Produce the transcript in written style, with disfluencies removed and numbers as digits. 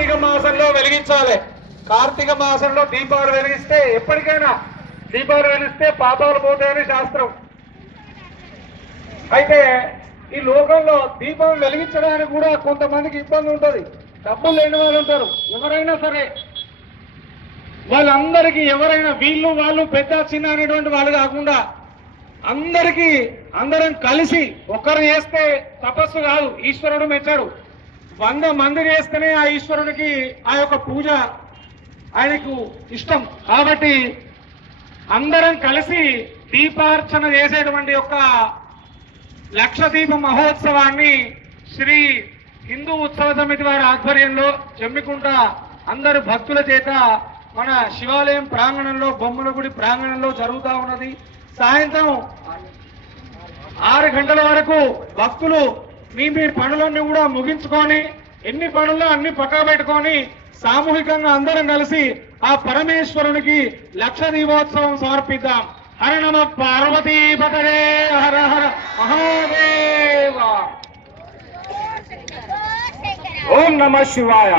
కార్తీక మాసంలో వెలిగించాలి. కార్తీక మాసంలో దీపాలు వెలిగిస్తే ఎప్పటికైనా దీపాలు వెలిగిస్తే పాపాలు పోతాయని శాస్త్రం. అయితే ఈ లోకంలో దీపం వెలిగించడానికి కూడా కొంతమందికి ఇబ్బంది ఉంటుంది. డబ్బులు లేని వాళ్ళు ఉంటారు. ఎవరైనా సరే వాళ్ళందరికీ ఎవరైనా వీళ్ళు వాళ్ళు పెద్ద చిన్న అనేటువంటి వాళ్ళు కాకుండా అందరం కలిసి ఒక్కరు చేస్తే తపస్సు కాదు, ఈశ్వరుడు మెచ్చాడు. 100 మంది చేస్తేనే ఆ ఈశ్వరునికి ఆ యొక్క పూజ ఆయనకు ఇష్టం. కాబట్టి అందరం కలిసి దీపార్చన చేసేటువంటి యొక్క లక్షదీప మహోత్సవాన్ని శ్రీ హిందూ ఉత్సవ సమితి వారి ఆధ్వర్యంలో జమ్మికుంట అందరు భక్తుల చేత మన శివాలయం ప్రాంగణంలో బొమ్మల గుడి ప్రాంగణంలో జరుగుతూ ఉన్నది. సాయంత్రం 6 గంటల వరకు భక్తులు మీ పనులన్నీ కూడా ముగించుకొని ఎన్ని పనుల్లో అన్ని పక్క పెట్టుకొని సామూహికంగా అందరం కలిసి ఆ పరమేశ్వరునికి లక్ష దీపోత్సవం సమర్పిద్దాం. హర నమ పార్వతీపతరే హర హర మహాదేవ. ఓం నమ శివాయ.